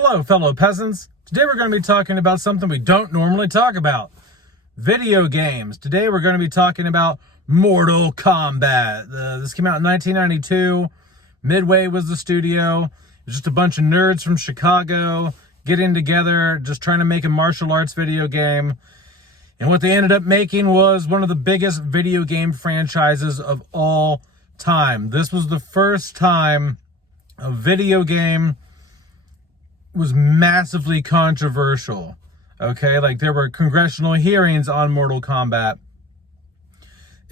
Hello, fellow peasants. Today we're going to be talking about something we don't normally talk about. Video games. Today we're going to be talking about Mortal Kombat. This came out in 1992. Midway was the studio. It was just a bunch of nerds from Chicago getting together, just trying to make a martial arts video game. And what they ended up making was one of the biggest video game franchises of all time. This was the first time a video game was massively controversial. Okay, like there were congressional hearings on Mortal Kombat.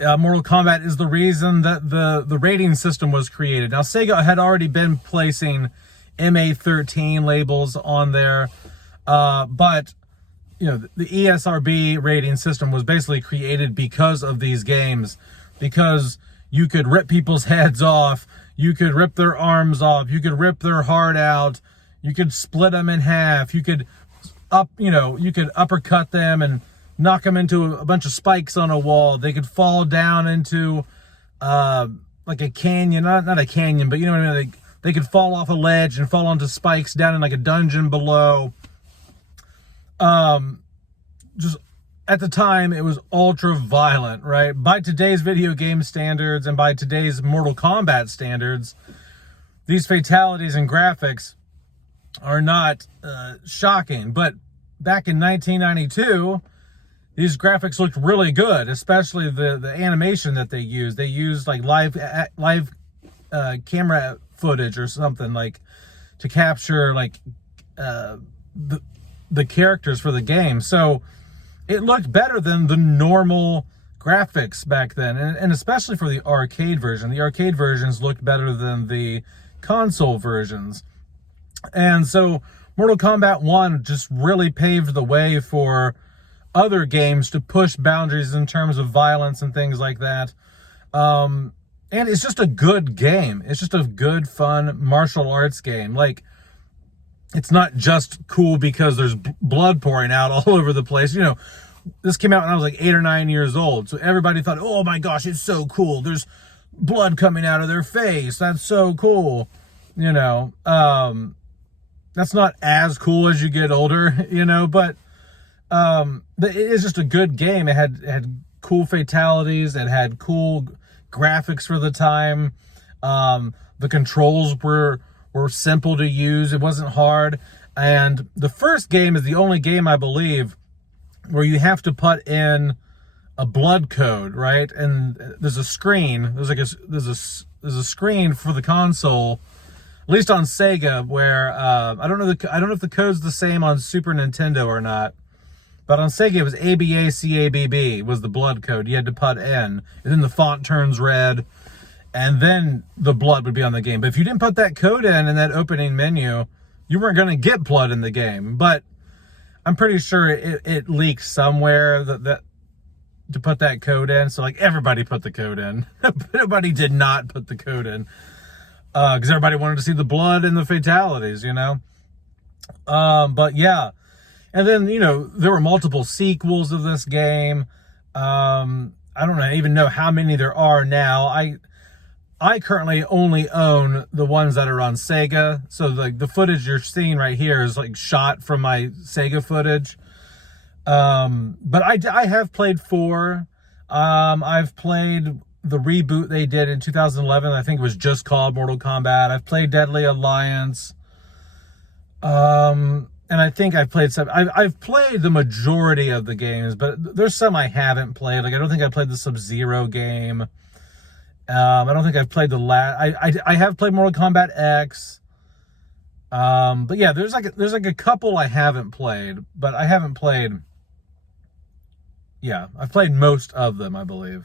Mortal Kombat is the reason that the rating system was created. Now, Sega had already been placing MA13 labels on there, but you know, the ESRB rating system was basically created because of these games, because you could rip people's heads off, you could rip their arms off, you could rip their heart out, you could split them in half, you could uppercut them and knock them into a bunch of spikes on a wall. They could fall down into like a canyon, not a canyon, but you know what I mean? They could fall off a ledge and fall onto spikes down in like a dungeon below. Just at the time, it was ultra violent, right? By today's video game standards and by today's Mortal Kombat standards, these fatalities and graphics are not shocking. But back in 1992, these graphics looked really good, especially the animation that they used. They used like live camera footage or something, like to capture like the characters for the game. So it looked better than the normal graphics back then, and especially for the arcade version. The arcade versions looked better than the console versions. And so Mortal Kombat 1 just really paved the way for other games to push boundaries in terms of violence and things like that. And it's just a good game. It's just a good, fun martial arts game. Like, it's not just cool because there's blood pouring out all over the place. You know, this came out when I was like 8 or 9 years old. So everybody thought, oh my gosh, it's so cool. There's blood coming out of their face. That's so cool. You know, that's not as cool as you get older, you know, but it is just a good game. It had cool fatalities. It had cool graphics for the time. The controls were simple to use. It wasn't hard. And the first game is the only game, I believe, where you have to put in a blood code, right? And there's a screen. There's a screen for the console, at least on Sega, where I don't know if the code's the same on Super Nintendo or not. But on Sega, it was ABACABB was the blood code you had to put in. And then the font turns red, and then the blood would be on the game. But if you didn't put that code in that opening menu, you weren't going to get blood in the game. But I'm pretty sure it leaked somewhere that to put that code in. So like everybody put the code in. Nobody did not put the code in. Because everybody wanted to see the blood and the fatalities, you know? But yeah. And then, you know, there were multiple sequels of this game. I don't even know how many there are now. I currently only own the ones that are on Sega. So like the footage you're seeing right here is like shot from my Sega footage. But I have played 4. I've played the reboot they did in 2011. I think it was just called Mortal Kombat. I've played Deadly Alliance. And I think I've played some. I've played the majority of the games, but there's some I haven't played. Like I don't think I played the Sub-Zero game. I don't think I've played the I have played Mortal Kombat X. But yeah, there's like a couple I haven't played, but I haven't played. Yeah, I've played most of them, I believe.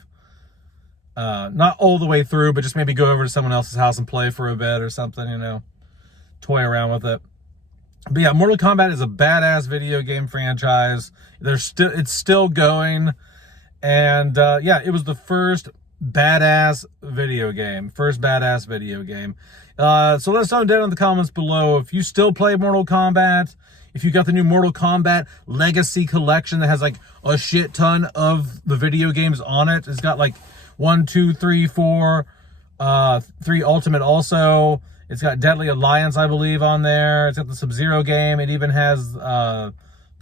Not all the way through, but just maybe go over to someone else's house and play for a bit or something, you know, toy around with it. But yeah, Mortal Kombat is a badass video game franchise. It's still going. And yeah, it was the first badass video game. So let us know down in the comments below if you still play Mortal Kombat, if you got the new Mortal Kombat Legacy Collection that has like a shit ton of the video games on it. It's got like 1, 2, 3, 4, 3 Ultimate also. It's got Deadly Alliance, I believe, on there. It's got the Sub-Zero game. It even has the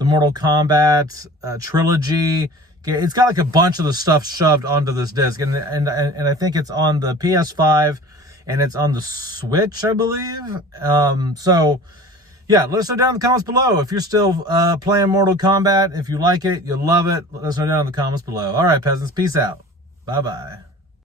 Mortal Kombat trilogy. It's got like a bunch of the stuff shoved onto this disc, and I think it's on the PS5 and it's on the Switch, I believe. So yeah, let us know down in the comments below if you're still playing Mortal Kombat. If you like it, you love it, let us know down in the comments below. All right, peasants, peace out. Bye-bye.